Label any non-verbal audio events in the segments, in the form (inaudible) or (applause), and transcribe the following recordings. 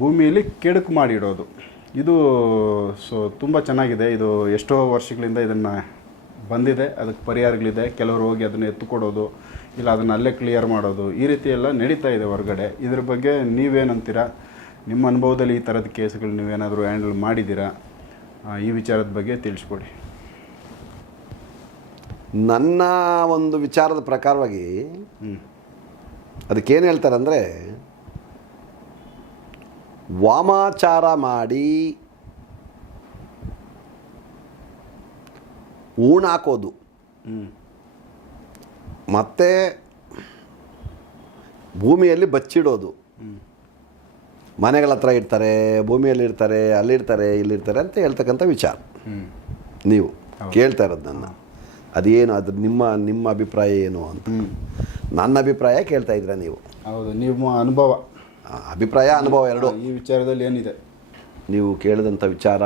ಭೂಮಿಯಲ್ಲಿ ಕೆಡುಕು ಮಾಡಿಡೋದು ಇದು ಸೊ ತುಂಬ ಚೆನ್ನಾಗಿದೆ. ಇದು ಎಷ್ಟೋ ವರ್ಷಗಳಿಂದ ಇದನ್ನು ಬಂದಿದೆ. ಅದಕ್ಕೆ ಪರಿಹಾರಗಳಿದೆ. ಕೆಲವರು ಹೋಗಿ ಅದನ್ನು ಎತ್ತುಕೊಡೋದು ಇಲ್ಲ ಅದನ್ನು ಅಲ್ಲೇ ಕ್ಲಿಯರ್ ಮಾಡೋದು ಈ ರೀತಿ ಎಲ್ಲ ನಡೀತಾ ಇದೆ ಹೊರಗಡೆ. ಇದ್ರ ಬಗ್ಗೆ ನೀವೇನಂತೀರಾ? ನಿಮ್ಮ ಅನುಭವದಲ್ಲಿ ಈ ಥರದ ಕೇಸ್ಗಳು ನೀವೇನಾದರೂ ಹ್ಯಾಂಡಲ್ ಮಾಡಿದ್ದೀರಾ? ಈ ವಿಚಾರದ ಬಗ್ಗೆ ತಿಳಿಸ್ಕೊಡಿ. ನನ್ನ ಒಂದು ವಿಚಾರದ ಪ್ರಕಾರವಾಗಿ ಅದಕ್ಕೇನು ಹೇಳ್ತಾರೆ ಅಂದರೆ ವಾಮಾಚಾರ ಮಾಡಿ ಊಣಾಕೋದು ಹಾಕೋದು ಮತ್ತು ಭೂಮಿಯಲ್ಲಿ ಬಚ್ಚಿಡೋದು. ಮನೆಗಳ ಹತ್ರ ಇರ್ತಾರೆ ಭೂಮಿಯಲ್ಲಿ ಇರ್ತಾರೆ ಅಲ್ಲಿರ್ತಾರೆ ಇಲ್ಲಿರ್ತಾರೆ ಅಂತ ಹೇಳ್ತಕ್ಕಂಥ ವಿಚಾರ. ನೀವು ಕೇಳ್ತಾ ಇರೋದು ನನ್ನ. ಅದೇನು ಅದ್ರ ನಿಮ್ಮ ನಿಮ್ಮ ಅಭಿಪ್ರಾಯ ಏನು ಅಂತ. ನನ್ನ ಅಭಿಪ್ರಾಯ ಕೇಳ್ತಾ ಇದ್ದೀರಾ ನೀವು. ಹೌದು ನಿಮ್ಮ ಅನುಭವ. ಅಭಿಪ್ರಾಯ ಅನುಭವ ಎರಡು. ಈ ವಿಚಾರದಲ್ಲಿ ಏನಿದೆ? ನೀವು ಕೇಳಿದಂಥ ವಿಚಾರ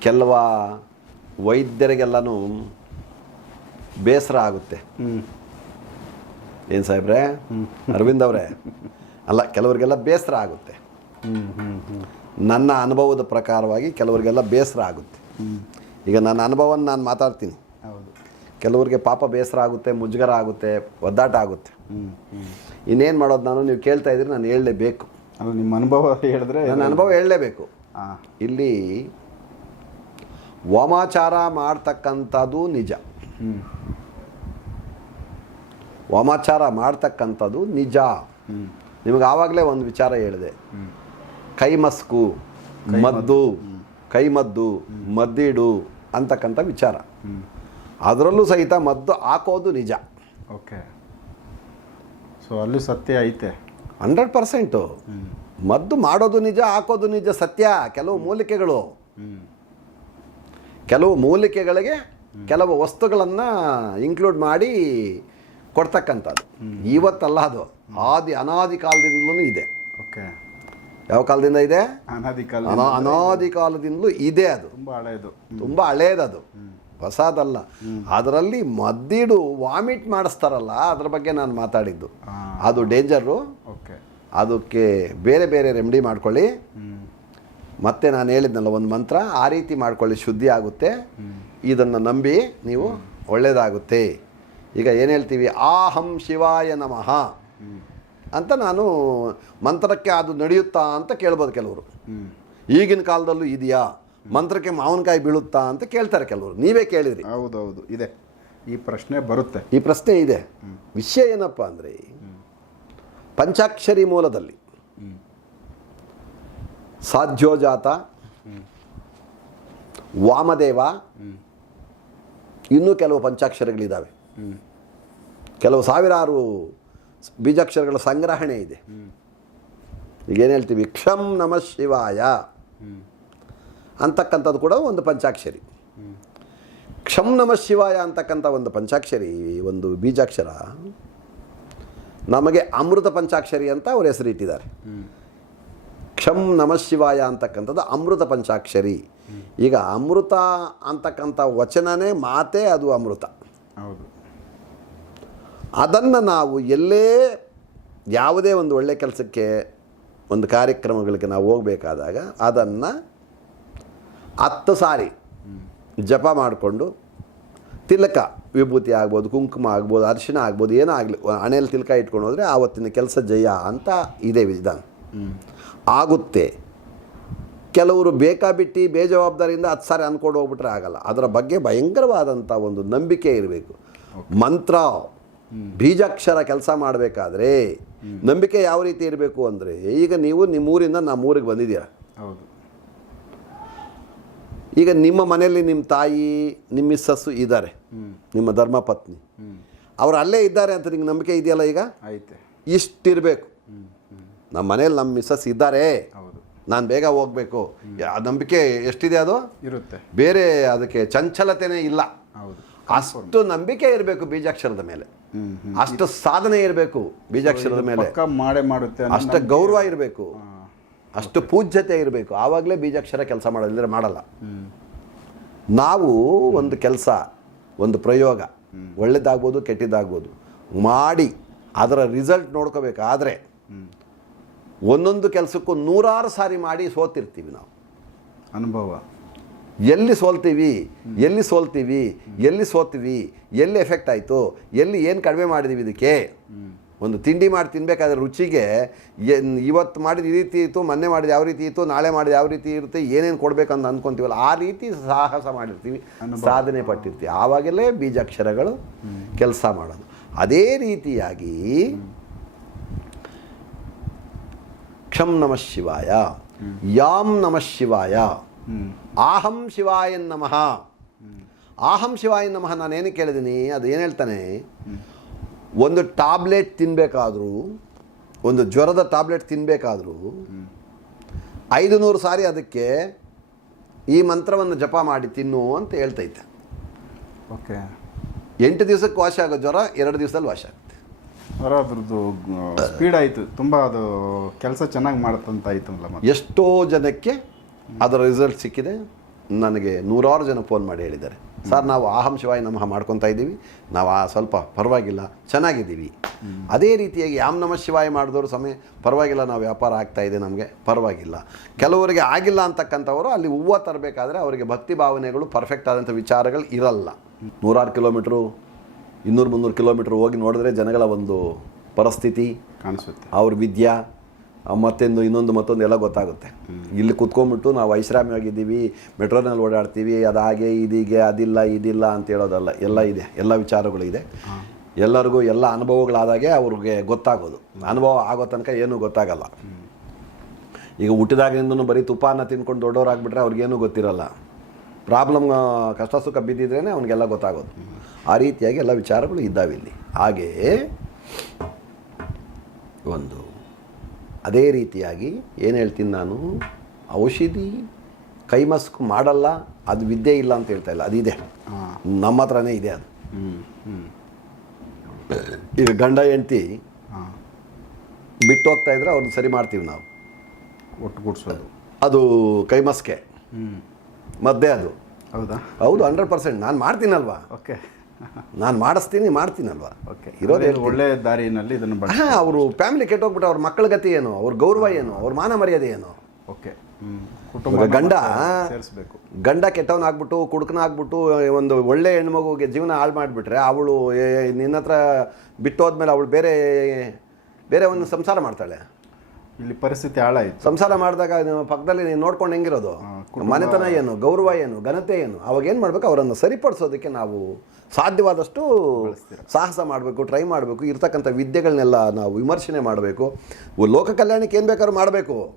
ಕೆಲವ ವೈದ್ಯರಿಗೆಲ್ಲನೂ ಬೇಸರ ಆಗುತ್ತೆ. ಏನು ಸಾಹೇಬ್ರೆ? ಅರವಿಂದ್ ಅವರೇ. ಅಲ್ಲ ಕೆಲವರಿಗೆಲ್ಲ ಬೇಸರ ಆಗುತ್ತೆ. ನನ್ನ ಅನುಭವದ ಪ್ರಕಾರವಾಗಿ ಕೆಲವರಿಗೆಲ್ಲ ಬೇಸರ ಆಗುತ್ತೆ. ಈಗ ನನ್ನ ಅನುಭವವನ್ನು ನಾನು ಮಾತಾಡ್ತೀನಿ. ಹೌದು. ಕೆಲವರಿಗೆ ಪಾಪ ಬೇಸರ ಆಗುತ್ತೆ ಮುಜುಗರ ಆಗುತ್ತೆ ಒದ್ದಾಟ ಆಗುತ್ತೆ. ಇನ್ನೇನು ಮಾಡೋದು ನಾನು? ನೀವು ಕೇಳ್ತಾ ಇದ್ರೆ ನಾನು ಹೇಳಲೇಬೇಕು. ಅಲ್ಲ ನಿಮ್ಮ ಅನುಭವ ಹೇಳಿದ್ರೆ ನನ್ನ ಅನುಭವ ಹೇಳಲೇಬೇಕು. ಇಲ್ಲಿ ವಾಮಾಚಾರ ಮಾಡ್ತಕ್ಕಂಥದ್ದು ನಿಜ. ವಾಮಾಚಾರ ಮಾಡ್ತಕ್ಕಂಥದ್ದು ನಿಜ. ನಿಮಗೆ ಆವಾಗಲೇ ಒಂದು ವಿಚಾರ ಹೇಳಿದೆ. ಕೈಮಸ್ಕು ಮದ್ದು. ಕೈಮದ್ದು ಮದ್ದಿಡು ಅಂತಕ್ಕಂಥ ವಿಚಾರ. ಅದರಲ್ಲೂ ಸಹಿತ ಮದ್ದು ಹಾಕೋದು ನಿಜ. ಓಕೆ. ಸೊ ಅಲ್ಲಿ ಸತ್ಯ ಐತೆ. Hundred percent. ಮದ್ದು ಮಾಡೋದು ನಿಜ ಹಾಕೋದು ನಿಜ ಸತ್ಯ ಕೆಲವು ಮೂಲಿಕೆಗಳು. ಕೆಲವು ಮೂಲಿಕೆಗಳಿಗೆ ಕೆಲವು ವಸ್ತುಗಳನ್ನು ಇನ್ಕ್ಲೂಡ್ ಮಾಡಿ ಕೊಡ್ತಕ್ಕಂಥದ್ದು. ಇವತ್ತಲ್ಲ ಅದು. ಆದಿ ಅನಾದಿ ಕಾಲದಿಂದಲೂ ಇದೆ. ಓಕೆ. ಯಾವ ಕಾಲದಿಂದ ಇದೆ? ಅನಾದಿ ಕಾಲ ಅನಾ ಅನಾದಿ ಕಾಲದಿಂದಲೂ ಇದೆ ಅದು. ತುಂಬ ಹಳೆಯದು ತುಂಬ ಹಳೇದದು. ಹೊಸದಲ್ಲ ಅದರಲ್ಲಿ ಮದ್ದಿಡು ವಾಮಿಟ್ ಮಾಡಿಸ್ತಾರಲ್ಲ ಅದ್ರ ಬಗ್ಗೆ ನಾನು ಮಾತಾಡಿದ್ದು. ಅದು ಡೇಂಜರು. ಓಕೆ. ಅದಕ್ಕೆ ಬೇರೆ ಬೇರೆ ರೆಮಿಡಿ ಮಾಡ್ಕೊಳ್ಳಿ. ಮತ್ತೆ ನಾನು ಹೇಳಿದ್ನಲ್ಲ ಒಂದು ಮಂತ್ರ ಆ ರೀತಿ ಮಾಡ್ಕೊಳ್ಳಿ ಶುದ್ಧಿ ಆಗುತ್ತೆ. ಇದನ್ನು ನಂಬಿ ನೀವು ಒಳ್ಳೆಯದಾಗುತ್ತೆ ಈಗ ಏನು ಹೇಳ್ತೀವಿ? ಆಹಂ ಶಿವಾಯ ನಮಃ. ಅಂತ ನಾನು ಮಂತ್ರಕ್ಕೆ ಅದು ನಡೆಯುತ್ತಾ ಅಂತ ಕೇಳ್ಬೋದು ಕೆಲವರು. ಈಗಿನ ಕಾಲದಲ್ಲೂ ಇದೆಯಾ? ಮಂತ್ರಕ್ಕೆ ಮಾವಿನಕಾಯಿ ಬೀಳುತ್ತಾ ಅಂತ ಕೇಳ್ತಾರೆ ಕೆಲವರು. ನೀವೇ ಕೇಳಿದ್ರಿ. ಹೌದೌದು. ಇದೆ. ಈ ಪ್ರಶ್ನೆ ಬರುತ್ತೆ. ಈ ಪ್ರಶ್ನೆ ಇದೆ. ವಿಷಯ ಏನಪ್ಪ ಅಂದರೆ ಪಂಚಾಕ್ಷರಿ ಮೂಲದಲ್ಲಿ ಸಾಧ್ಯೋಜಾತ ವಾಮದೇವ ಇನ್ನೂ ಕೆಲವು ಪಂಚಾಕ್ಷರಗಳಿದ್ದಾವೆ. ಕೆಲವು ಸಾವಿರಾರು ಬೀಜಾಕ್ಷರಗಳ ಸಂಗ್ರಹಣೆ ಇದೆ. ಈಗೇನು ಹೇಳ್ತೀವಿ? ಕ್ಷಂ ನಮಃ ಶಿವಾಯ. ಅಂತಕ್ಕಂಥದ್ದು ಕೂಡ ಒಂದು ಪಂಚಾಕ್ಷರಿ. ಕ್ಷಮ್ ನಮಃ ಶಿವಾಯ ಅಂತಕ್ಕಂಥ ಒಂದು ಪಂಚಾಕ್ಷರಿ ಒಂದು ಬೀಜಾಕ್ಷರ ನಮಗೆ ಅಮೃತ ಪಂಚಾಕ್ಷರಿ ಅಂತ ಅವ್ರ ಹೆಸರಿಟ್ಟಿದ್ದಾರೆ ಇಟ್ಟಿದ್ದಾರೆ. ಕ್ಷಂ ನಮಃ ಶಿವಾಯ ಅಂತಕ್ಕಂಥದ್ದು ಅಮೃತ ಪಂಚಾಕ್ಷರಿ. ಈಗ ಅಮೃತ ಅಂತಕ್ಕಂಥ ವಚನನೇ ಮಾತೇ ಅದು ಅಮೃತ. ಹೌದು. ಅದನ್ನು ನಾವು ಎಲ್ಲೇ ಯಾವುದೇ ಒಂದು ಒಳ್ಳೆ ಕೆಲಸಕ್ಕೆ ಒಂದು ಕಾರ್ಯಕ್ರಮಗಳಿಗೆ ನಾವು ಹೋಗಬೇಕಾದಾಗ ಅದನ್ನು ಹತ್ತು ಸಾರಿ ಜಪ ಮಾಡಿಕೊಂಡು ತಿಲಕ ವಿಭೂತಿ ಆಗ್ಬೋದು, ಕುಂಕುಮ ಆಗ್ಬೋದು ಅರಿಶಿಣ ಆಗ್ಬೋದು, ಏನೋ ಆಗಲಿ, ಹಣೆಯಲ್ಲಿ ತಿಲಕ ಇಟ್ಕೊಂಡು ಹೋದರೆ ಆವತ್ತಿನ ಕೆಲಸ ಜಯ ಅಂತ ಇದೆ ವಿಧಾನ. ಆಗುತ್ತೆ. ಕೆಲವರು ಬೇಕಾಬಿಟ್ಟು ಬೇಜವಾಬ್ದಾರಿಯಿಂದ ಹತ್ತು ಸಾರಿ ಅಂದ್ಕೊಂಡು ಹೋಗ್ಬಿಟ್ರೆ ಆಗಲ್ಲ. ಅದರ ಬಗ್ಗೆ ಭಯಂಕರವಾದಂಥ ಒಂದು ನಂಬಿಕೆ ಇರಬೇಕು. ಮಂತ್ರ, ಬೀಜಾಕ್ಷರ ಕೆಲಸ ಮಾಡಬೇಕಾದ್ರೆ ನಂಬಿಕೆ ಯಾವ ರೀತಿ ಇರಬೇಕು ಅಂದರೆ, ಈಗ ನೀವು ನಿಮ್ಮೂರಿಂದ ನಮ್ಮ ಊರಿಗೆ ಬಂದಿದ್ದೀರ? ಹೌದು. ಈಗ ನಿಮ್ಮ ಮನೆಯಲ್ಲಿ ನಿಮ್ಮ ತಾಯಿ ನಿಮ್ಮ ಮಿಸ್ಸಸ್ಸು ಇದ್ದಾರೆ. ನಿಮ್ಮ ಧರ್ಮಪತ್ನಿ ಅವ್ರು ಅಲ್ಲೇ ಇದ್ದಾರೆ ಅಂತ ನಿಮ್ಗೆ ನಂಬಿಕೆ ಇದೆಯಲ್ಲ ಈಗ? ಐತೆ. ಇಷ್ಟಿರಬೇಕು. ನಮ್ಮ ಮನೇಲಿ ನಮ್ಮ ಮಿಸ್ಸಸ್ ಇದ್ದಾರೆ. ನಾನು ಬೇಗ ಹೋಗಬೇಕು. ಆ ನಂಬಿಕೆ ಎಷ್ಟಿದೆ ಅದು? ಇರುತ್ತೆ. ಬೇರೆ ಅದಕ್ಕೆ ಚಂಚಲತೆನೇ ಇಲ್ಲ. ಅಷ್ಟು ನಂಬಿಕೆ ಇರಬೇಕು ಬೀಜಾಕ್ಷರದ ಮೇಲೆ. ಅಷ್ಟು ಸಾಧನೆ ಇರಬೇಕು ಬೀಜಾಕ್ಷರದ ಮೇಲೆ. ಮಾಡೇ ಮಾಡುತ್ತೆ ಅಷ್ಟು ಗೌರವ ಇರಬೇಕು. ಅಷ್ಟು ಪೂಜ್ಯತೆ ಇರಬೇಕು. ಆವಾಗಲೇ ಬೀಜಾಕ್ಷರ ಕೆಲಸ ಮಾಡೋದು ಇಲ್ಲದ್ರೆ ಮಾಡಲ್ಲ. ನಾವು ಒಂದು ಕೆಲಸ ಒಂದು ಪ್ರಯೋಗ. ಒಳ್ಳೇದಾಗ್ಬೋದು ಕೆಟ್ಟದ್ದಾಗ್ಬೋದು ಮಾಡಿ ಅದರ ರಿಸಲ್ಟ್ ನೋಡ್ಕೋಬೇಕಾದ್ರೆ ಒಂದೊಂದು ಕೆಲಸಕ್ಕೂ ನೂರಾರು ಸಾರಿ ಮಾಡಿ ಸೋತಿರ್ತೀವಿ ನಾವು. ಅನುಭವ. ಎಲ್ಲಿ ಸೋಲ್ತೀವಿ? ಎಲ್ಲಿ ಸೋಲ್ತೀವಿ? ಎಲ್ಲಿ ಸೋತೀವಿ? ಎಲ್ಲಿ ಎಫೆಕ್ಟ್ ಆಯಿತು? ಎಲ್ಲಿ ಏನು ಕಡಿಮೆ ಮಾಡಿದೀವಿ ಇದಕ್ಕೆ? ಒಂದು ತಿಂಡಿ ಮಾಡಿ ತಿನ್ಬೇಕಾದ್ರೆ ರುಚಿಗೆ ಏನ್ ಇವತ್ತು ಮಾಡಿದ ಈ ರೀತಿ ಇತ್ತು ಮೊನ್ನೆ ಮಾಡಿದ ಯಾವ ರೀತಿ ಇತ್ತು ನಾಳೆ ಮಾಡಿದ ಯಾವ ರೀತಿ ಇರುತ್ತೆ ಏನೇನು ಕೊಡಬೇಕಂತ ಅಂದ್ಕೊತೀವಲ್ಲ ಆ ರೀತಿ ಸಾಹಸ ಮಾಡಿರ್ತೀವಿ ಸಾಧನೆ ಪಟ್ಟಿರ್ತೀವಿ. ಆವಾಗಲೇ ಬೀಜಾಕ್ಷರಗಳು ಕೆಲಸ ಮಾಡೋದು. ಅದೇ ರೀತಿಯಾಗಿ ಕ್ಷಂ ನಮಃ ಶಿವಾಯ ಯಾಂ ನಮಃ ಶಿವಾಯ ಆಹಂ ಶಿವಾಯನ್ ನಮಃ. ಆಹಂ ಶಿವಾಯನ್ ನಮಃ ನಾನು ಏನು ಕೇಳಿದ್ದೀನಿ ಅದು ಏನು ಹೇಳ್ತಾನೆ? ಒಂದು ಟ್ಯಾಬ್ಲೆಟ್ ತಿನ್ನಬೇಕಾದ್ರೂ ಒಂದು ಜ್ವರದ ಟ್ಯಾಬ್ಲೆಟ್ ತಿನ್ನಬೇಕಾದ್ರೂ ಐದು ನೂರು ಸಾರಿ ಅದಕ್ಕೆ ಈ ಮಂತ್ರವನ್ನು ಜಪ ಮಾಡಿ ತಿನ್ನು ಅಂತ ಹೇಳ್ತೈತೆ. ಓಕೆ. ಎಂಟು ದಿವಸಕ್ಕೆ ವಾಶ ಆಗೋ ಜ್ವರ ಎರಡು ದಿವಸದಲ್ಲಿ ವಾಶ ಆಗುತ್ತೆ. ಅವರ ಅದ್ರದ್ದು ಸ್ಪೀಡ್ ಆಯಿತು. ತುಂಬ ಅದು ಕೆಲಸ ಚೆನ್ನಾಗಿ ಮಾಡುತ್ತಂತ ಆಯಿತು ಎಷ್ಟೋ ಜನಕ್ಕೆ ಅದರ ರಿಸಲ್ಟ್ ಸಿಕ್ಕಿದೆ. ನನಗೆ ನೂರಾರು ಜನ ಫೋನ್ ಮಾಡಿ ಹೇಳಿದ್ದಾರೆ. ಸರ್ ನಾವು ಆಹಂ ಶಿವಾಯಿ ನಮಃ ಮಾಡ್ಕೊತಾ ಇದ್ದೀವಿ. ನಾವು ಆ ಸ್ವಲ್ಪ ಪರವಾಗಿಲ್ಲ ಚೆನ್ನಾಗಿದ್ದೀವಿ. ಅದೇ ರೀತಿಯಾಗಿ ಯಾಮ್ ನಮಃ ಶಿವಾಯಿ ಮಾಡಿದವರು ಸಮಯ ಪರವಾಗಿಲ್ಲ ನಾವು ವ್ಯಾಪಾರ ಆಗ್ತಾ ಇದೆ ನಮಗೆ ಪರವಾಗಿಲ್ಲ. ಕೆಲವರಿಗೆ ಆಗಿಲ್ಲ ಅಂತಕ್ಕಂಥವರು ಅಲ್ಲಿ ಹೂವು ತರಬೇಕಾದ್ರೆ ಅವರಿಗೆ ಭಕ್ತಿ ಭಾವನೆಗಳು ಪರ್ಫೆಕ್ಟ್ ಆದಂಥ ವಿಚಾರಗಳು ಇರಲ್ಲ. ನೂರಾರು ಕಿಲೋಮೀಟ್ರು ಇನ್ನೂರು ಮುನ್ನೂರು ಕಿಲೋಮೀಟ್ರ್ ಹೋಗಿ ನೋಡಿದ್ರೆ ಜನಗಳ ಒಂದು ಪರಿಸ್ಥಿತಿ ಕಾಣಿಸುತ್ತೆ. ಅವ್ರ ವಿದ್ಯಾ ಮತ್ತೊಂದು, ಇನ್ನೊಂದು ಮತ್ತೊಂದು ಎಲ್ಲ ಗೊತ್ತಾಗುತ್ತೆ. ಇಲ್ಲಿ ಕುತ್ಕೊಂಡ್ಬಿಟ್ಟು ನಾವು ಐಷಾರಾಮಿಯಾಗಿದ್ದೀವಿ, ಮೆಟ್ರೋನಲ್ಲಿ ಓಡಾಡ್ತೀವಿ, ಅದು ಹಾಗೆ ಇದೀಗೆ ಅದಿಲ್ಲ, ಇದಿಲ್ಲ ಅಂತ ಹೇಳೋದಲ್ಲ. ಎಲ್ಲ ಇದೆ, ಎಲ್ಲ ವಿಚಾರಗಳು ಇದೆ ಎಲ್ಲರಿಗೂ ಎಲ್ಲ ಅನುಭವಗಳಾದಾಗೆ ಅವ್ರಿಗೆ ಗೊತ್ತಾಗೋದು. ಅನುಭವ ಆಗೋ ತನಕ ಏನೂ ಗೊತ್ತಾಗಲ್ಲ. ಈಗ ಹುಟ್ಟಿದಾಗಿನಿಂದನೂ ಬರೀ ತುಪ್ಪನ ತಿನ್ಕೊಂಡು ದೊಡ್ಡವರಾಗ್ಬಿಟ್ರೆ ಅವ್ರಿಗೇನು ಗೊತ್ತಿರಲ್ಲ. ಪ್ರಾಬ್ಲಮ್, ಕಷ್ಟ, ಸುಖ ಬಿದ್ದಿದ್ರೇ ಅವ್ನಿಗೆಲ್ಲ ಗೊತ್ತಾಗೋದು. ಆ ರೀತಿಯಾಗಿ ಎಲ್ಲ ವಿಚಾರಗಳು ಇದ್ದಾವೆ ಇಲ್ಲಿ ಹಾಗೆಯೇ ಒಂದು ಅದೇ ರೀತಿಯಾಗಿ ಏನು ಹೇಳ್ತೀನಿ ನಾನು? ಔಷಧಿ ಕೈಮಸ್ಕು ಮಾಡಲ್ಲ ಅದು ವಿದ್ಯೆ ಇಲ್ಲ ಅಂತ ಹೇಳ್ತಾ ಇಲ್ಲ ಅದಿದೆ. ನಮ್ಮ ಹತ್ರನೇ ಇದೆ ಅದು. ಹ್ಞೂ ಹ್ಞೂ ಈಗ ಗಂಡ ಹೆಂಡತಿ ಬಿಟ್ಟು ಹೋಗ್ತಾ ಇದ್ರೆ ಅವ್ರನ್ನ ಸರಿ ಮಾಡ್ತೀವಿ ನಾವು. ಒಟ್ಟುಗೂಡಿಸೋದು. ಅದು ಕೈಮಸ್ಕೆ. ಮದ್ದೇ ಅದು. ಹೌದಾ? ಹೌದು ಹಂಡ್ರೆಡ್ ಪರ್ಸೆಂಟ್ ನಾನು ಮಾಡ್ತೀನಲ್ವಾ? ಓಕೆ ನಾನು ಮಾಡಿಸ್ತೀನಿ ಮಾಡ್ತೀನಲ್ವಾ? ಓಕೆ ಇರೋದೇ ಒಳ್ಳೆ ದಾರಿನಲ್ಲಿ ಇದನ್ನು ಹಾಂ ಅವರು ಫ್ಯಾಮಿಲಿ ಕೆಟ್ಟೋಗ್ಬಿಟ್ಟು ಅವ್ರ ಮಕ್ಕಳ ಗತಿ ಏನು? ಅವ್ರ ಗೌರವ ಏನು? ಅವ್ರ ಮಾನ ಮರ್ಯಾದೆ ಏನು? ಓಕೆ ಕುಟುಂಬ ಗಂಡ ಸೇರಿಸ್ಬೇಕು. ಗಂಡ ಕೆಟ್ಟವನಾಗ್ಬಿಟ್ಟು ಕುಡುಕನ ಆಗ್ಬಿಟ್ಟು ಒಂದು ಒಳ್ಳೆ ಹೆಣ್ಮಗುಗೆ ಜೀವನ ಹಾಳು ಮಾಡಿಬಿಟ್ರೆ ಅವಳು ನಿನ್ನ ಹತ್ರ ಬಿಟ್ಟು ಹೋದ್ಮೇಲೆ ಅವಳು ಬೇರೆ ಬೇರೆ ಒಂದು ಸಂಸಾರ ಮಾಡ್ತಾಳೆ. ಇಲ್ಲಿ ಪರಿಸ್ಥಿತಿ ಹಾಳಾಯ್ತು. ಸಂಸಾರ ಮಾಡಿದಾಗ ಪಕ್ಕದಲ್ಲಿ ನೀನು ನೋಡ್ಕೊಂಡು ಹೆಂಗಿರೋದು? ಮನೆತನ ಏನು ಗೌರವ ಏನು ಘನತೆ ಏನು ಅವಾಗ ಏನು ಮಾಡಬೇಕು ಅವರನ್ನು ಸರಿಪಡಿಸೋದಕ್ಕೆ ನಾವು ಸಾಧ್ಯವಾದಷ್ಟು ಸಾಹಸ ಮಾಡಬೇಕು ಟ್ರೈ ಮಾಡಬೇಕು ಇರ್ತಕ್ಕಂಥ ವಿದ್ಯೆಗಳನ್ನೆಲ್ಲ ನಾವು ವಿಮರ್ಶನೆ ಮಾಡಬೇಕು. ಲೋಕ ಕಲ್ಯಾಣಕ್ಕೆ ಏನು ಬೇಕಾದ್ರೂ ಮಾಡಬೇಕು.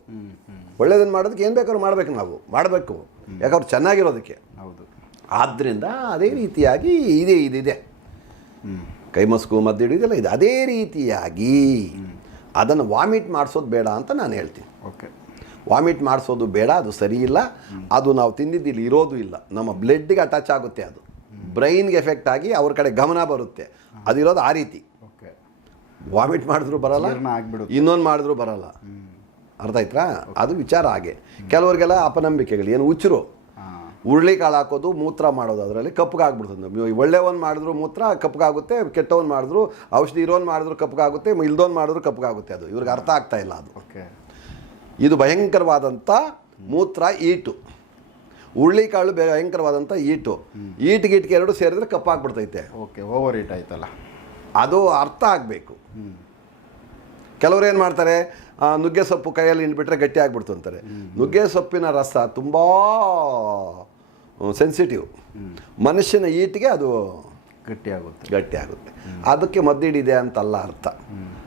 ಒಳ್ಳೇದನ್ನು ಮಾಡೋದಕ್ಕೆ ಏನು ಬೇಕಾದ್ರೂ ಮಾಡಬೇಕು ನಾವು ಮಾಡಬೇಕು. ಯಾಕಂದ್ರೆ ಚೆನ್ನಾಗಿರೋದಕ್ಕೆ. ಹೌದು. ಆದ್ದರಿಂದ ಅದೇ ರೀತಿಯಾಗಿ ಇದೆ ಇದಿದೆ. ಕೈಮಸ್ಕು ಮದ್ದು ಇದೆಲ್ಲ ಇದೆ. ಅದೇ ರೀತಿಯಾಗಿ ಅದನ್ನು ವಾಮಿಟ್ ಮಾಡಿಸೋದು ಬೇಡ ಅಂತ ನಾನು ಹೇಳ್ತೀನಿ. ಓಕೆ. ವಾಮಿಟ್ ಮಾಡಿಸೋದು ಬೇಡ ಅದು ಸರಿ ಇಲ್ಲ. ಅದು ನಾವು ತಿಂದಿದ್ದು ಇಲ್ಲಿ ಇರೋದು ಇಲ್ಲ. ನಮ್ಮ ಬ್ಲಡ್ಗೆ ಅಟ್ಯಾಚ್ ಆಗುತ್ತೆ ಅದು. ಬ್ರೈನ್ಗೆ ಎಫೆಕ್ಟ್ ಆಗಿ ಅವ್ರ ಕಡೆ ಗಮನ ಬರುತ್ತೆ. ಅದಿರೋದು ಆ ರೀತಿ. ಓಕೆ. ವಾಮಿಟ್ ಮಾಡಿದ್ರು ಬರಲ್ಲ ಇನ್ನೊಂದು ಮಾಡಿದ್ರು ಬರಲ್ಲ. ಅರ್ಥ ಆಯ್ತಾ? ಅದು ವಿಚಾರ ಹಾಗೆ. ಕೆಲವರಿಗೆಲ್ಲ ಅಪನಂಬಿಕೆಗಳು ಏನು ಹುಚ್ಚರು ಕಾಳು ಹಾಕೋದು ಮೂತ್ರ ಮಾಡೋದು ಅದರಲ್ಲಿ ಕಪ್ಪಗಾಗ್ಬಿಡ್ತದೆ ಒಳ್ಳೆಯವನ್ ಮಾಡಿದ್ರು ಮೂತ್ರ ಕಪ್ಪಗಾಗುತ್ತೆ ಕೆಟ್ಟವನ್ ಮಾಡಿದ್ರು ಔಷಧಿ ಇರೋನ್ ಮಾಡಿದ್ರು ಕಪ್ಪಗಾಗುತ್ತೆ ಇಲ್ದೋನ್ ಮಾಡಿದ್ರು ಕಪ್ಪಗಾಗುತ್ತೆ ಅದು. ಇವ್ರಿಗೆ ಅರ್ಥ ಆಗ್ತಾ ಇಲ್ಲ ಅದು. ಓಕೆ. ಇದು ಭಯಂಕರವಾದಂಥ ಮೂತ್ರ ಈಟು. ಹುರುಳಿಕಾಳು ಭಯಂಕರವಾದಂಥ ಈಟು. ಈಟ್ ಈಟಿಗೆ ಎರಡು ಸೇರಿದ್ರೆ ಕಪ್ಪಾಗ್ಬಿಡ್ತೈತೆ. ಓಕೆ ಓವರ್ ಈಟ್ ಆಯ್ತಲ್ಲ. ಅದು ಅರ್ಥ ಆಗಬೇಕು. ಕೆಲವರು ಏನು ಮಾಡ್ತಾರೆ ನುಗ್ಗೆ ಸೊಪ್ಪು ಕೈಯಲ್ಲಿ ಇಂಡ್ಬಿಟ್ರೆ ಗಟ್ಟಿ ಆಗ್ಬಿಡ್ತು ಅಂತಾರೆ. ನುಗ್ಗೆ ಸೊಪ್ಪಿನ ರಸ ತುಂಬ ಸೆನ್ಸಿಟಿವ್ ಮನುಷ್ಯನ ಈಟಿಗೆ ಅದು ಗಟ್ಟಿ ಆಗುತ್ತೆ ಗಟ್ಟಿ ಆಗುತ್ತೆ ಅದಕ್ಕೆ ಮದ್ದಿಡಿದೆ ಅಂತಲ್ಲ ಅರ್ಥ.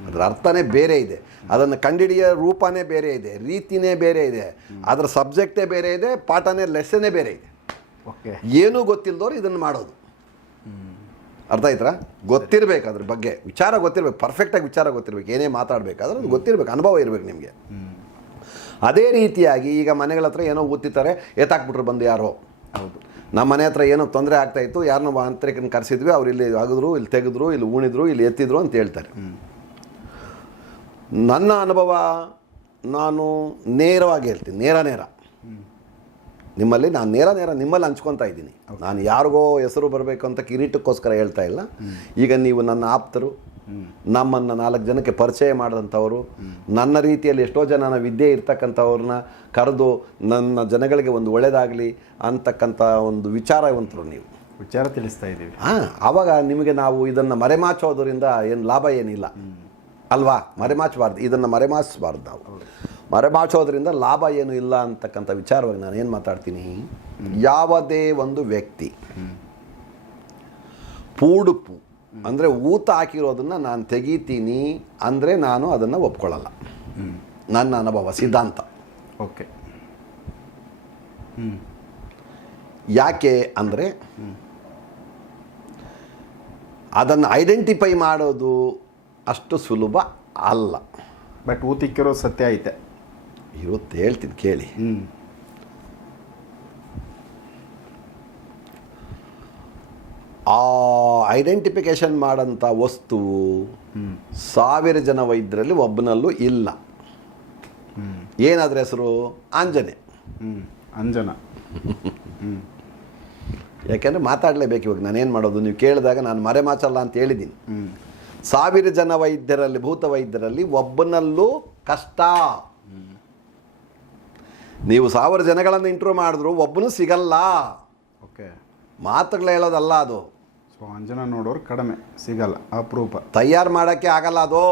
ಅದರ ಅರ್ಥನೇ ಬೇರೆ ಇದೆ. ಅದನ್ನು ಕಂಡಿಡಿಯೋ ರೂಪನೇ ಬೇರೆ ಇದೆ ರೀತಿನೇ ಬೇರೆ ಇದೆ ಅದರ ಸಬ್ಜೆಕ್ಟೇ ಬೇರೆ ಇದೆ ಪಾಠನೇ ಲೆಸನೇ ಬೇರೆ ಇದೆ. ಓಕೆ. ಏನೂ ಗೊತ್ತಿಲ್ಲದವ್ರು ಇದನ್ನು ಮಾಡೋದು. ಅರ್ಥ ಆಯ್ತಾ ಗೊತ್ತಿರಬೇಕು ಅದ್ರ ಬಗ್ಗೆ. ವಿಚಾರ ಗೊತ್ತಿರಬೇಕು ಪರ್ಫೆಕ್ಟಾಗಿ ವಿಚಾರ ಗೊತ್ತಿರಬೇಕು ಏನೇ ಮಾತಾಡಬೇಕಾದ್ರೆ ಅದು ಗೊತ್ತಿರಬೇಕು ಅನುಭವ ಇರಬೇಕು ನಿಮಗೆ. ಅದೇ ರೀತಿಯಾಗಿ ಈಗ ಮನೆಗಳ ಹತ್ರ ಏನೋ ಊತಿತಾರೆ ಎತ್ತಾಕ್ಬಿಟ್ರು ಬಂದು ಯಾರೋ. ಹೌದು. ನಮ್ಮ ಮನೆ ಹತ್ರ ಏನೋ ತೊಂದರೆ ಆಗ್ತಾಯಿತ್ತು ಯಾರನ್ನೋ ಆಂತರಿಕನ ಕರೆಸಿದ್ವಿ, ಅವ್ರು ಇಲ್ಲಿ ಆಗಿದ್ರು ಇಲ್ಲಿ ತೆಗೆದ್ರು, ಇಲ್ಲಿ ಉಣಿದ್ರು, ಇಲ್ಲಿ ಎತ್ತಿದ್ರು ಅಂತ ಹೇಳ್ತಾರೆ. ನನ್ನ ಅನುಭವ, ನಾನು ನೇರವಾಗಿ ಹೇಳ್ತೀನಿ, ನೇರ ನೇರ. ನಿಮ್ಮಲ್ಲಿ, ನಾನು ನೇರ ನೇರ ನಿಮ್ಮಲ್ಲಿ ಹಂಚ್ಕೊತಾ ಇದ್ದೀನಿ. ನಾನು ಯಾರಿಗೋ ಹೆಸರು ಬರಬೇಕು ಅಂತ ಕಿರೀಟಕ್ಕೋಸ್ಕರ ಹೇಳ್ತಾ ಇಲ್ಲ. ಈಗ ನೀವು ನನ್ನ ಆಪ್ತರು ನಮ್ಮನ್ನು ನಾಲ್ಕು ಜನಕ್ಕೆ ಪರಿಚಯ ಮಾಡಿದಂಥವರು ನನ್ನ ರೀತಿಯಲ್ಲಿ ಎಷ್ಟೋ ಜನನ ವಿದ್ಯೆ ಇರ್ತಕ್ಕಂಥವ್ರನ್ನ ಕರೆದು ನನ್ನ ಜನಗಳಿಗೆ ಒಂದು ಒಳ್ಳೆಯದಾಗಲಿ ಅಂತಕ್ಕಂಥ ಒಂದು ವಿಚಾರವಂತರು ನೀವು. ವಿಚಾರ ತಿಳಿಸ್ತಾ ಇದ್ದೀವಿ. ಹಾಂ ಆವಾಗ ನಿಮಗೆ ನಾವು ಇದನ್ನು ಮರೆಮಾಚೋದ್ರಿಂದ ಏನು ಲಾಭ ಏನಿಲ್ಲ. ಅಲ್ವಾ? ಮರೆಮಾಚಬಾರ್ದು ಇದನ್ನು ಮರೆಮಾಚಬಾರ್ದು ನಾವು. ಮರೆಮಾಚೋದ್ರಿಂದ ಲಾಭ ಏನು ಇಲ್ಲ ಅಂತಕ್ಕಂಥ ವಿಚಾರವಾಗಿ ನಾನು ಏನು ಮಾತಾಡ್ತೀನಿ? ಯಾವುದೇ ಒಂದು ವ್ಯಕ್ತಿ ಪೂಡುಪು ಅಂದರೆ ಊತ ಹಾಕಿರೋದನ್ನು ನಾನು ತೆಗಿತೀನಿ ಅಂದರೆ ನಾನು ಅದನ್ನು ಒಪ್ಕೊಳ್ಳಲ್ಲ. ನನ್ನ ಅನುಭವ ಸಿದ್ಧಾಂತ. ಓಕೆ. ಯಾಕೆ ಅಂದರೆ ಅದನ್ನು ಐಡೆಂಟಿಫೈ ಮಾಡೋದು ಅಷ್ಟು ಸುಲಭ ಅಲ್ಲ. ಬಟ್ ಊತಿಕ್ಕಿರೋ ಸತ್ಯ ಐತೆ. ಇರುತ್ತೆ ಹೇಳ್ತೀನಿ ಕೇಳಿ. ಆ ಐಡೆಂಟಿಫಿಕೇಶನ್ ಮಾಡೋಂಥ ವಸ್ತು ಸಾವಿರ ಜನ ವೈದ್ಯರಲ್ಲಿ ಒಬ್ಬನಲ್ಲೂ ಇಲ್ಲ. ಏನಾದ್ರ ಹೆಸರು? ಆಂಜನೆ. ಅಂಜನ. (laughs) ಯಾಕೆಂದರೆ ಮಾತಾಡಲೇಬೇಕು ಇವಾಗ ನಾನೇನು ಮಾಡೋದು? ನೀವು ಕೇಳಿದಾಗ ನಾನು ಮರೆ ಮಾಚಲ್ಲ ಅಂತ ಹೇಳಿದ್ದೀನಿ. ಸಾವಿರ ಜನ ವೈದ್ಯರಲ್ಲಿ ಭೂತ ವೈದ್ಯರಲ್ಲಿ ಒಬ್ಬನಲ್ಲೂ ಕಷ್ಟ. ನೀವು ಸಾವಿರ ಜನಗಳನ್ನು ಇಂಟ್ರ್ಯೂ ಮಾಡಿದ್ರು ಒಬ್ಬನು ಸಿಗಲ್ಲ. ಓಕೆ ಮಾತುಗಳು ಹೇಳೋದಲ್ಲ ಅದು. ಸೊ ಅಂಜನ ನೋಡೋರು ಕಡಿಮೆ ಸಿಗಲ್ಲ ಅಪರೂಪ. ತಯಾರು ಮಾಡೋಕ್ಕೆ ಆಗಲ್ಲ ಅದು.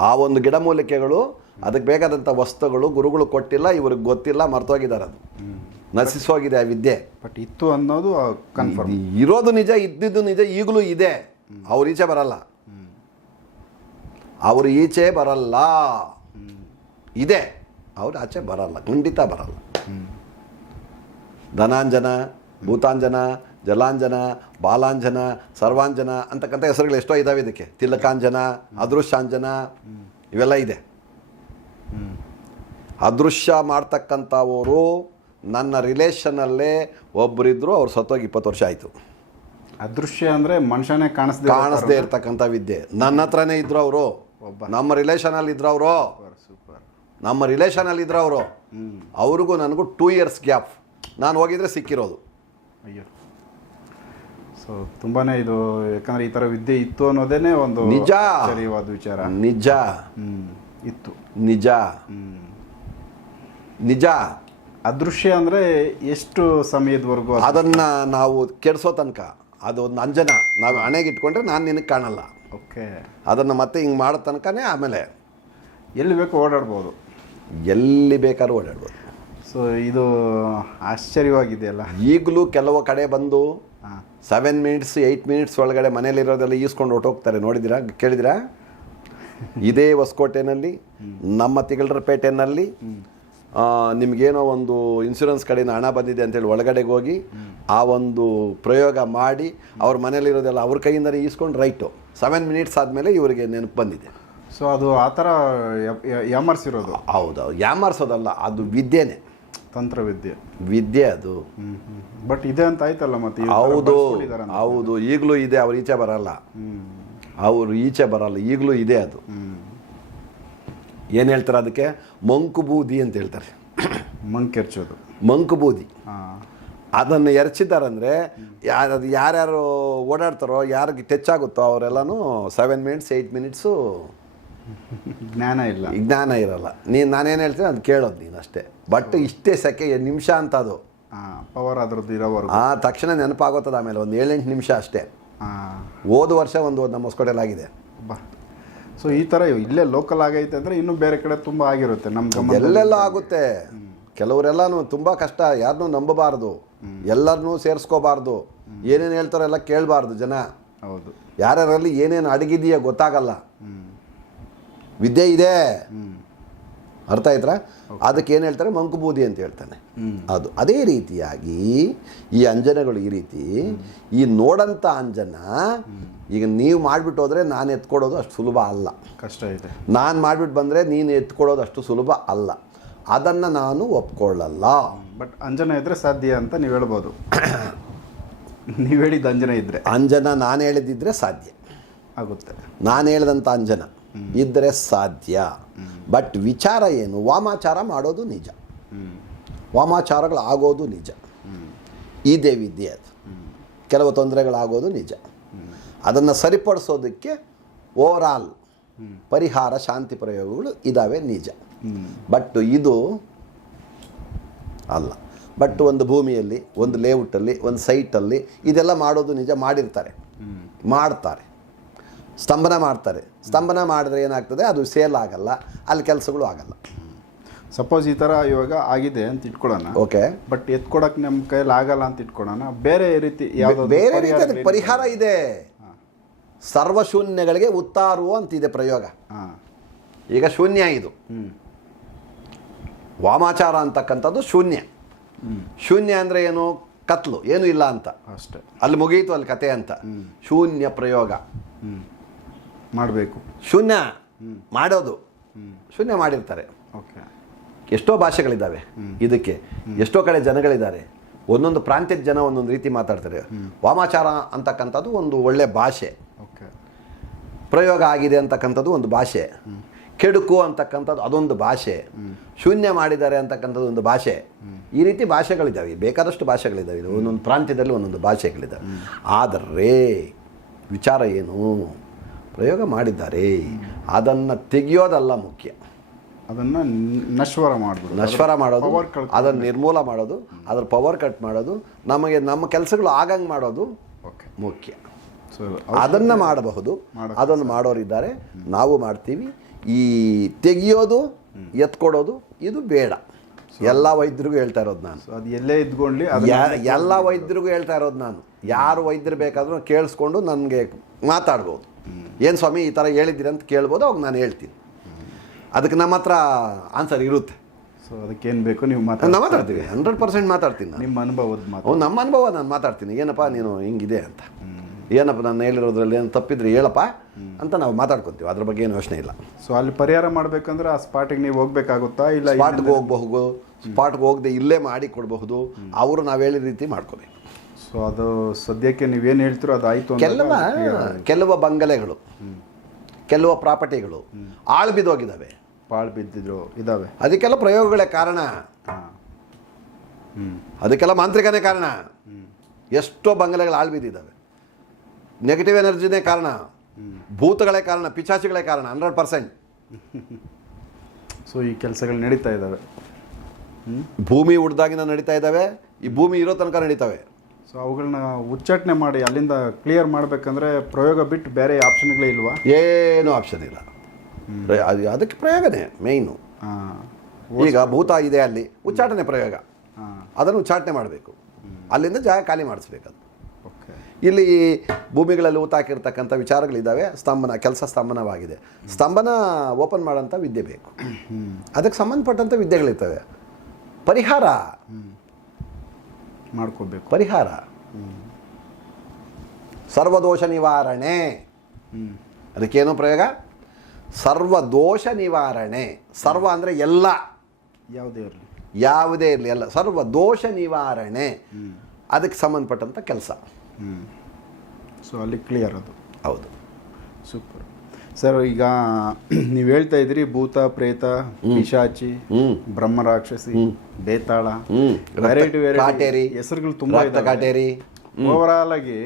ಆ ಒಂದು ಗಿಡಮೂಲಿಕೆಗಳು ಅದಕ್ಕೆ ಬೇಕಾದಂಥ ವಸ್ತುಗಳು ಗುರುಗಳು ಕೊಟ್ಟಿಲ್ಲ ಇವ್ರಿಗೆ ಗೊತ್ತಿಲ್ಲ ಮರ್ತೋಗಿದ್ದಾರೆ ಅದು. ನಶಿಸೋಗಿದೆ ಆ ವಿದ್ಯೆ. ಬಟ್ ಇತ್ತು ಅನ್ನೋದು ಕನ್ಫರ್ಮ್ ಇರೋದು ನಿಜ ಇದ್ದಿದ್ದು ನಿಜ ಈಗಲೂ ಇದೆ. ಅವ್ರ ಈಚೆ ಬರಲ್ಲ. ಅವ್ರು ಈಚೆ ಬರಲ್ಲ. ಇದೆ. ಅವ್ರು ಆಚೆ ಬರಲ್ಲ ಖಂಡಿತ ಬರಲ್ಲ. ಧನಾಂಜನ ಭೂತಾಂಜನ ಜಲಾಂಜನ ಬಾಲಾಂಜನ ಸರ್ವಾಂಜನ ಅಂತಕ್ಕಂಥ ಹೆಸರುಗಳು ಎಷ್ಟೋ ಇದ್ದಾವೆ ಇದಕ್ಕೆ. ತಿಲಕಾಂಜನ ಅದೃಶ್ಯಾಂಜನ ಇವೆಲ್ಲ ಇದೆ. ಅದೃಶ್ಯ ಮಾಡ್ತಕ್ಕಂಥವರು ನನ್ನ ರಿಲೇಷನಲ್ಲೇ ಒಬ್ಬರಿದ್ರು ಅವ್ರು ಸತ್ತೋಗಿ ಇಪ್ಪತ್ತು ವರ್ಷ ಆಯಿತು. ಅದೃಶ್ಯ ಅಂದರೆ ಮನುಷ್ಯನೇ ಕಾಣಿಸ್ದೆ ಕಾಣಿಸ್ದೇ ಇರ್ತಕ್ಕಂಥ ವಿದ್ಯೆ. ನನ್ನ ಹತ್ರನೇ ಇದ್ರು ಅವರು. ಒಬ್ಬ. ನಮ್ಮ ರಿಲೇಷನಲ್ಲಿ ಇದ್ರು ಅವರು. ಸೂಪರ್ ನಮ್ಮ ರಿಲೇಷನಲ್ಲಿ ಇದ್ರು ಅವರು. ಅವ್ರಿಗೂ ನನಗೂ ಟೂ ಇಯರ್ಸ್ ಗ್ಯಾಪ್. ನಾನು ಹೋಗಿದ್ರೆ ಸಿಕ್ಕಿರೋದು. ಅಯ್ಯೋ. ಸೊ ತುಂಬಾನೇ ಇದು ಯಾಕಂದ್ರೆ ಈ ತರ ವಿದ್ಯೆ ಇತ್ತು ಅನ್ನೋದೇನೆ ಒಂದು ನಿಜ. ಸರಿವಾದ ವಿಚಾರ. ನಿಜ. ಹ್ಮ್ ಇತ್ತು. ನಿಜ. ಹ್ಮ್. ನಿಜ. ಅದೃಶ್ಯ ಅಂದ್ರೆ ಎಷ್ಟು ಸಮಯದವರೆಗೂ ಅದು- ಅದನ್ನ ನಾವು ಕೆಡಿಸೋ ತನಕ ಅದು ಒಂದು ಅಂಜನ. ನಾವು ಹಣೆಗೆ ಇಟ್ಕೊಂಡ್ರೆ ನಾನು ನಿನಗೆ ಕಾಣಲ್ಲ. ಓಕೆ. ಅದನ್ನು ಮತ್ತೆ ಹಿಂಗೆ ಮಾಡೋ ತನಕನೇ ಆಮೇಲೆ. ಎಲ್ಲಿ ಬೇಕು ಓಡಾಡ್ಬೋದು? ಎಲ್ಲಿ ಬೇಕಾದ್ರೂ ಓಡಾಡ್ಬೋದು. ಸೊ ಇದು ಆಶ್ಚರ್ಯವಾಗಿದೆಯಲ್ಲ. ಈಗಲೂ ಕೆಲವು ಕಡೆ ಬಂದು ಸೆವೆನ್ ಮಿನಿಟ್ಸ್ ಏಯ್ಟ್ ಮಿನಿಟ್ಸ್ ಒಳಗಡೆ ಮನೇಲಿರೋದೆಲ್ಲ ಈಸ್ಕೊಂಡು ಹೊಟ್ಟೋಗ್ತಾರೆ ನೋಡಿದಿರಾ ಕೇಳಿದಿರಾ ಇದೇ ಹೊಸಕೋಟೆನಲ್ಲಿ ನಮ್ಮ ತಿಗಳರಪೇಟೆನಲ್ಲಿ ನಿಮಗೇನೋ ಒಂದು ಇನ್ಶೂರೆನ್ಸ್ ಕಡೆಯಿಂದ ಹಣ ಬಂದಿದೆ ಅಂತೇಳಿ ಒಳಗಡೆಗೆ ಹೋಗಿ ಆ ಒಂದು ಪ್ರಯೋಗ ಮಾಡಿ ಅವ್ರ ಮನೇಲಿರೋದೆಲ್ಲ ಅವ್ರ ಕೈಯಿಂದಲೇ ಈಸ್ಕೊಂಡು ರೈಟು. ಸೆವೆನ್ ಮಿನಿಟ್ಸ್ ಆದಮೇಲೆ ಇವರಿಗೆ ನೆನಪು ಬಂದಿದೆ. ಸೊ ಅದು ಆ ಥರ ಯಾಮರ್ಸಿರೋದು? ಹೌದು ಯಾಮರ್ಸೋದಲ್ಲ ಅದು ವಿದ್ಯೆನೇ. ತಂತ್ರವಿದ್ಯೆ. ವಿದ್ಯೆ ಅದು. ಬಟ್ ಇದೆ ಅಂತ ಆಯ್ತಲ್ಲ ಮತ್ತೆ? ಹೌದು ಹೌದು. ಈಗಲೂ ಇದೆ ಅವ್ರು ಈಚೆ ಬರಲ್ಲ. ಅವರು ಈಚೆ ಬರಲ್ಲ ಈಗಲೂ ಇದೆ ಅದು. ಏನ್ ಏನು ಹೇಳ್ತಾರೆ ಅದಕ್ಕೆ? ಮಂಕುಬೂದಿ ಅಂತ ಹೇಳ್ತಾರೆ. ಮಂಕೆರ್ಚೋದು. ಮಂಕುಬೂದಿ. ಹಾಂ. ಅದನ್ನು ಎರಚಿದ್ದಾರಂದರೆ ಯಾರು ಅದು ಯಾರ್ಯಾರು ಓಡಾಡ್ತಾರೋ ಯಾರಿಗೆ ಟಚ್ ಆಗುತ್ತೋ ಅವರೆಲ್ಲನೂ ಸೆವೆನ್ ಮಿನಿಟ್ಸ್ ಏಯ್ಟ್ ಮಿನಿಟ್ಸು ಜ್ಞಾನ ಇಲ್ಲ. ಜ್ಞಾನ ಇರಲ್ಲ. ನೀನು ನಾನೇನು ಹೇಳ್ತೀನಿ ಅದು ಕೇಳೋದು ನೀನು ಅಷ್ಟೇ. ಬಟ್ ಇಷ್ಟೇ ಸೆಕೆ ನಿಮಿಷ ಅಂತ ಅದು ಪವರ್ ಅದ್ರದ್ದು ಇರೋವರೆಗೂ. ಆ ತಕ್ಷಣ ನೆನಪಾಗೋತದ ಆಮೇಲೆ ಒಂದು ಏಳೆಂಟು ನಿಮಿಷ ಅಷ್ಟೇ. ಹೋದ ವರ್ಷ ಒಂದು ನಮ್ಮ ಹೊಸ್ಕೋಟೆಲಾಗಿದೆ ಬಾ. ಸೊ ಈ ಥರ ಇಲ್ಲೇ ಲೋಕಲ್ ಆಗೈತೆ ಅಂದರೆ ಇನ್ನೂ ಬೇರೆ ಕಡೆ ತುಂಬ ಆಗಿರುತ್ತೆ ನಮ್ಮ ಎಲ್ಲೆಲ್ಲ ಆಗುತ್ತೆ. ಕೆಲವರೆಲ್ಲನೂ ತುಂಬ ಕಷ್ಟ ಯಾರನ್ನೂ ನಂಬಬಾರ್ದು. ಎಲ್ಲರನ್ನೂ ಸೇರಿಸ್ಕೋಬಾರ್ದು. ಏನೇನು ಹೇಳ್ತಾರೋ ಎಲ್ಲ ಕೇಳಬಾರ್ದು ಜನ. ಹೌದು. ಯಾರ್ಯಾರಲ್ಲಿ ಏನೇನು ಅಡಗಿದೆಯಾ ಗೊತ್ತಾಗಲ್ಲ. ವಿದ್ಯೆ ಇದೆ. ಅರ್ಥ ಆಯ್ತಾ ಅದಕ್ಕೆ ಏನು ಹೇಳ್ತಾರೆ? ಮಂಕುಬೂದಿ ಅಂತ ಹೇಳ್ತಾನೆ. ಅದು ಅದೇ ರೀತಿಯಾಗಿ ಈ ಅಂಜನಗಳು ಈ ರೀತಿ ಈ ನೋಡಂತ ಅಂಜನ ಈಗ ನೀವು ಮಾಡಿಬಿಟ್ಟು ಹೋದರೆ ನಾನು ಎತ್ಕೊಡೋದು ಅಷ್ಟು ಸುಲಭ ಅಲ್ಲ. ಕಷ್ಟ ಇದೆ. ನಾನು ಮಾಡಿಬಿಟ್ಟು ಬಂದರೆ ನೀನು ಎತ್ಕೊಡೋದು ಅಷ್ಟು ಸುಲಭ ಅಲ್ಲ. ಅದನ್ನು ನಾನು ಒಪ್ಕೊಳ್ಳಲ್ಲ. ಬಟ್ ಅಂಜನ ಇದ್ರೆ ಸಾಧ್ಯ ಅಂತ ನೀವು ಹೇಳ್ಬೋದು. ನೀವು ಹೇಳಿದ ಅಂಜನ ಇದ್ರೆ. ಅಂಜನ ನಾನು ಹೇಳಿದಿದ್ರೆ ಸಾಧ್ಯ. ಆಗುತ್ತೆ. ನಾನು ಹೇಳಿದಂಥ ಅಂಜನ. ಇದ್ದರೆ ಸಾಧ್ಯ. ಬಟ್ ವಿಚಾರ ಏನು? ವಾಮಾಚಾರ ಮಾಡೋದು ನಿಜ. ವಾಮಾಚಾರಗಳಾಗೋದು ನಿಜ. ಇದೇ ವಿದ್ಯೆ ಅದು. ಕೆಲವು ತೊಂದರೆಗಳಾಗೋದು ನಿಜ. ಅದನ್ನು ಸರಿಪಡಿಸೋದಕ್ಕೆ ಓವರಾಲ್ ಪರಿಹಾರ, ಶಾಂತಿ ಪ್ರಯೋಗಗಳು ಇದ್ದಾವೆ ನಿಜ. ಬಟ್ ಇದು ಅಲ್ಲ. ಬಟ್ ಒಂದು ಭೂಮಿಯಲ್ಲಿ, ಒಂದು ಲೇಔಟಲ್ಲಿ ಒಂದು ಸೈಟಲ್ಲಿ ಇದೆಲ್ಲ ಮಾಡೋದು ನಿಜ ಮಾಡಿರ್ತಾರೆ. ಮಾಡ್ತಾರೆ. ಸ್ತಂಭನ ಮಾಡ್ತಾರೆ. ಸ್ತಂಭನ ಮಾಡಿದ್ರೆ ಏನಾಗ್ತದೆ? ಅದು ಸೇಲ್ ಆಗಲ್ಲ. ಅಲ್ಲಿ ಕೆಲಸಗಳು ಆಗಲ್ಲ. ಸಪೋಸ್ ಈ ಥರ ಇವಾಗ ಆಗಿದೆ ಅಂತ ಇಟ್ಕೊಳ್ಳೋಣ. ಓಕೆ. ಬಟ್ ಎತ್ಕೊಡಕ್ಕೆ ನಮ್ಮ ಕೈಯಲ್ಲಿ ಆಗಲ್ಲ ಅಂತ ಇಟ್ಕೊಳ್ಳೋಣ. ಬೇರೆ ರೀತಿ ಯಾವುದೋ ಬೇರೆ ರೀತಿ ರೀತಿಯ ಪರಿಹಾರ ಇದೆ. ಸರ್ವಶೂನ್ಯಗಳಿಗೆ ಉತ್ತಾರು ಅಂತಿದೆ ಪ್ರಯೋಗ. ಹಾ. ಈಗ ಶೂನ್ಯ ಇದು. ವಾಮಾಚಾರ ಅಂತಕ್ಕಂಥದ್ದು ಶೂನ್ಯ. ಶೂನ್ಯ ಅಂದರೆ ಏನು? ಕತ್ಲು. ಏನು ಇಲ್ಲ ಅಂತ. ಅಷ್ಟೇ. ಅಲ್ಲಿ ಮುಗಿಯಿತು ಅಲ್ಲಿ ಕತೆ ಅಂತ. ಶೂನ್ಯ ಪ್ರಯೋಗ. ಮಾಡಬೇಕು. ಶೂನ್ಯ ಮಾಡೋದು. ಶೂನ್ಯ ಮಾಡಿರ್ತಾರೆ. ಓಕೆ. ಎಷ್ಟೋ ಭಾಷೆಗಳಿದ್ದಾವೆ ಇದಕ್ಕೆ. ಎಷ್ಟೋ ಕಡೆ ಜನಗಳಿದ್ದಾರೆ. ಒಂದೊಂದು ಪ್ರಾಂತ್ಯದ ಜನ ಒಂದೊಂದು ರೀತಿ ಮಾತಾಡ್ತಾರೆ. ವಾಮಾಚಾರ ಅಂತಕ್ಕಂಥದ್ದು ಒಂದು ಒಳ್ಳೆ ಭಾಷೆ. ಓಕೆ. ಪ್ರಯೋಗ ಆಗಿದೆ ಅಂತಕ್ಕಂಥದ್ದು ಒಂದು ಭಾಷೆ. ಕೆಡುಕು ಅಂತಕ್ಕಂಥದ್ದು ಅದೊಂದು ಭಾಷೆ. ಶೂನ್ಯ ಮಾಡಿದ್ದಾರೆ ಅಂತಕ್ಕಂಥದ್ದು ಒಂದು ಭಾಷೆ. ಈ ರೀತಿ ಭಾಷೆಗಳಿದ್ದಾವೆ. ಬೇಕಾದಷ್ಟು ಭಾಷೆಗಳಿದ್ದಾವೆ. ಇದು ಒಂದೊಂದು ಪ್ರಾಂತ್ಯದಲ್ಲಿ ಒಂದೊಂದು ಭಾಷೆಗಳಿದ್ದಾವೆ. ಆದರೆ ವಿಚಾರ ಏನು? ಪ್ರಯೋಗ ಮಾಡಿದ್ದಾರೆ. ಅದನ್ನು ತೆಗೆಯೋದಲ್ಲ ಮುಖ್ಯ. ಅದನ್ನು ನಶ್ವರ ಮಾಡೋದು ನಶ್ವರ ಮಾಡೋದು ಅದನ್ನು ನಿರ್ಮೂಲ ಮಾಡೋದು ಅದ್ರ ಪವರ್ ಕಟ್ ಮಾಡೋದು ನಮಗೆ ನಮ್ಮ ಕೆಲಸಗಳು ಆಗಂಗೆ ಮಾಡೋದು ಓಕೆ. ಮುಖ್ಯ. ಸೊ ಅದನ್ನು ಮಾಡಬಹುದು ಅದನ್ನು ಮಾಡೋರಿದ್ದಾರೆ. ನಾವು ಮಾಡ್ತೀವಿ. ಈ ತೆಗಿಯೋದು ಎತ್ಕೊಡೋದು ಇದು ಬೇಡ. ಎಲ್ಲ ವೈದ್ಯರಿಗೂ ಹೇಳ್ತಾ ಇರೋದು ನಾನು. ಅದು ಎಲ್ಲೇ ಇದ್ಕೊಂಡ್ಲಿ ಯಾ- ಎಲ್ಲ ವೈದ್ಯರಿಗೂ ಹೇಳ್ತಾ ಇರೋದು ನಾನು. ಯಾರು ವೈದ್ಯರು ಬೇಕಾದರೂ ಕೇಳಿಸ್ಕೊಂಡು ನನಗೆ ಮಾತಾಡ್ಬೋದು. ಏನು ಸ್ವಾಮಿ ಈ ಥರ ಹೇಳಿದ್ದೀರಿ ಅಂತ ಕೇಳ್ಬೋದು ಅವಾಗ ನಾನು ಹೇಳ್ತೀನಿ. ಅದಕ್ಕೆ ನಮ್ಮ ಹತ್ರ ಆನ್ಸರ್ ಇರುತ್ತೆ. ಸೊ ಅದಕ್ಕೇನು ಬೇಕು? ನೀವು ನಾವು ಮಾತಾಡಿ ಮಾತಾಡ್ತೀವಿ ಹಂಡ್ರೆಡ್ ಪರ್ಸೆಂಟ್ ಮಾತಾಡ್ತೀನಿ ನಿಮ್ಮ ಅನುಭವದ ಮಾತು. ನಮ್ಮ ಅನುಭವ ನಾನು ಮಾತಾಡ್ತೀನಿ. ಏನಪ್ಪ ನೀನು ಹಿಂಗಿದೆ ಅಂತ. ಏನಪ್ಪ ನಾನು ಹೇಳಿರೋದ್ರಲ್ಲಿ ಏನು ತಪ್ಪಿದ್ರೆ ಹೇಳಪ್ಪ ಅಂತ ನಾವು ಮಾತಾಡ್ಕೊತೀವಿ. ಅದ್ರ ಬಗ್ಗೆ ಏನು ಯೋಚನೆ ಇಲ್ಲ. ಸೊ ಅಲ್ಲಿ ಪರಿಹಾರ ಮಾಡಬೇಕಂದ್ರೆ ಆ ಸ್ಪಾಟಿಗೆ ನೀವು ಹೋಗ್ಬೇಕಾಗುತ್ತಾ? ಇಲ್ಲ ಸ್ಪಾಟ್ಗೆ ಹೋಗಬಹುದು. ಸ್ಪಾಟ್ಗೆ ಹೋಗದೆ ಇಲ್ಲೇ ಮಾಡಿ ಕೊಡಬಹುದು ಅವರು ನಾವು ಹೇಳಿದ ರೀತಿ ಮಾಡ್ಕೋಬೇಕು. ಸೊ ಅದು ಸದ್ಯಕ್ಕೆ ನೀವೇನು ಹೇಳ್ತೀರೋ ಅದು ಆಯಿತು ಕೆಲವ ಕೆಲವು ಬಂಗಲೆಗಳು ಕೆಲವು ಪ್ರಾಪರ್ಟಿಗಳು ಆಳು ಬಿದ್ದೋಗಿದ್ದಾವೆ. ಪಾಳು ಬಿದ್ದಿದ್ರು ಇದಾವೆ. ಅದಕ್ಕೆಲ್ಲ ಪ್ರಯೋಗಗಳೇ ಕಾರಣ. ಅದಕ್ಕೆಲ್ಲ ಮಾಂತ್ರಿಕನೇ ಕಾರಣ. ಎಷ್ಟೋ ಬಂಗಲೆಗಳು ಆಳು ಬಿದ್ದಿದ್ದಾವೆ. ನೆಗೆಟಿವ್ ಎನರ್ಜಿನೇ ಕಾರಣ. ಭೂತಗಳೇ ಕಾರಣ ಪಿಚಾಚಿಗಳೇ ಕಾರಣ ಹಂಡ್ರೆಡ್ ಪರ್ಸೆಂಟ್ ಸೊ ಈ ಕೆಲಸಗಳು ನಡೀತಾ ಇದ್ದಾವೆ. ಭೂಮಿ ಉಡ್ದಾಗಿನ ನಡೀತಾ ಇದ್ದಾವೆ. ಈ ಭೂಮಿ ಇರೋ ತನಕ ನಡೀತವೆ. ಸೊ ಅವುಗಳನ್ನ ಉಚ್ಚಾಟನೆ ಮಾಡಿ ಅಲ್ಲಿಂದ ಕ್ಲಿಯರ್ ಮಾಡಬೇಕಂದ್ರೆ ಪ್ರಯೋಗ ಬಿಟ್ಟು ಬೇರೆ ಆಪ್ಷನ್ಗಳೇ ಇಲ್ವಾ? ಏನೂ ಆಪ್ಷನ್ ಇಲ್ಲ. ಅದು ಅದಕ್ಕೆ ಪ್ರಯೋಗನೇ ಮೇಯ್ನು ಈಗ ಭೂತ ಇದೆ ಅಲ್ಲಿ ಉಚ್ಚಾಟನೆ ಪ್ರಯೋಗ. ಅದನ್ನು ಉಚ್ಚಾಟನೆ ಮಾಡಬೇಕು. ಅಲ್ಲಿಂದ ಜಾಗ ಖಾಲಿ ಮಾಡಿಸ್ಬೇಕು ಅದು. ಓಕೆ ಇಲ್ಲಿ ಭೂಮಿಗಳಲ್ಲಿ ಊತಾಕಿರ್ತಕ್ಕಂಥ ವಿಚಾರಗಳಿದ್ದಾವೆ ಸ್ತಂಭನ ಕೆಲಸ ಸ್ತಂಭನವಾಗಿದೆ. ಸ್ತಂಭನ ಓಪನ್ ಮಾಡೋಂಥ ವಿದ್ಯೆ ಬೇಕು. ಅದಕ್ಕೆ ಸಂಬಂಧಪಟ್ಟಂಥ ವಿದ್ಯೆಗಳಿರ್ತವೆ. ಪರಿಹಾರ. ಮಾಡ್ಕೋಬೇಕು. ಪರಿಹಾರ. ಸರ್ವದೋಷ ನಿವಾರಣೆ. ಹ್ಞೂ ಅದಕ್ಕೇನು ಪ್ರಯೋಗ? ಸರ್ವದೋಷ ನಿವಾರಣೆ. ಸರ್ವ ಅಂದರೆ ಎಲ್ಲ. ಯಾವುದೇ ಇರಲಿ. ಯಾವುದೇ ಇರಲಿ ಎಲ್ಲ. ಸರ್ವ ದೋಷ ನಿವಾರಣೆ ಅದಕ್ಕೆ ಸಂಬಂಧಪಟ್ಟಂಥ ಕೆಲಸ. ಹ್ಞೂ ಸೊ ಅಲ್ಲಿ ಕ್ಲಿಯರ್ ಅದು. ಹೌದು. ಸೂಪರ್ ಸರ್ ಈಗ ನೀವು ಹೇಳ್ತಾ ಇದ್ರಿ ಭೂತ ಪ್ರೇತ ಪಿಶಾಚಿ ಬ್ರಹ್ಮ ರಾಕ್ಷಸಿ ಬೇತಾಳ ವೆರೈಟಿ ವೆರೈಟಿ ಹೆಸರುಗಳು ತುಂಬಾ ಕಾಟೇರಿ. ಓವರ್ಆಲ್ ಆಗಿ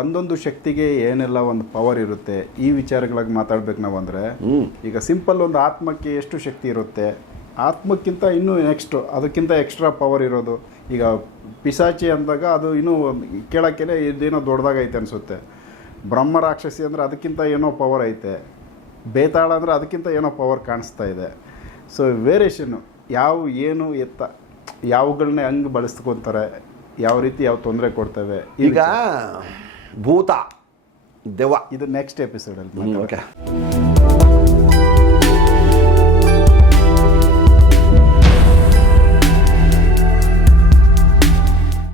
ಒಂದೊಂದು ಶಕ್ತಿಗೆ ಏನೆಲ್ಲ ಒಂದು ಪವರ್ ಇರುತ್ತೆ ಈ ವಿಚಾರಗಳಾಗಿ ಮಾತಾಡ್ಬೇಕು ನಾವು ಅಂದ್ರೆ ಈಗ ಸಿಂಪಲ್ ಒಂದು ಆತ್ಮಕ್ಕೆ ಎಷ್ಟು ಶಕ್ತಿ ಇರುತ್ತೆ ಆತ್ಮಕ್ಕಿಂತ ಇನ್ನೂ ನೆಕ್ಸ್ಟ್ ಅದಕ್ಕಿಂತ ಎಕ್ಸ್ಟ್ರಾ ಪವರ್ ಇರೋದು. ಈಗ ಪಿಸಾಚಿ ಅಂದಾಗ ಅದು ಇನ್ನೂ ಕೇಳೋಕ್ಕೇನೆ ಇದೇನೋ ದೊಡ್ಡದಾಗೈತೆ ಅನಿಸುತ್ತೆ. ಬ್ರಹ್ಮ ರಾಕ್ಷಸಿ ಅಂದರೆ ಅದಕ್ಕಿಂತ ಏನೋ ಪವರ್ ಐತೆ. ಬೇತಾಳ ಅಂದರೆ ಅದಕ್ಕಿಂತ ಏನೋ ಪವರ್ ಕಾಣಿಸ್ತಾ ಇದೆ. ಸೊ ವೇರಿಯೇಷನ್ನು ಯಾವ ಏನು ಎತ್ತ ಯಾವುಗಳನ್ನೇ ಹಂಗೆ ಬಳಸ್ಕೊತಾರೆ ಯಾವ ರೀತಿ ಯಾವ ತೊಂದರೆ ಕೊಡ್ತವೆ ಈಗ ಭೂತ ದೆವ್ವ. ಇದು ನೆಕ್ಸ್ಟ್ ಎಪಿಸೋಡಲ್ಲಿ ಓಕೆ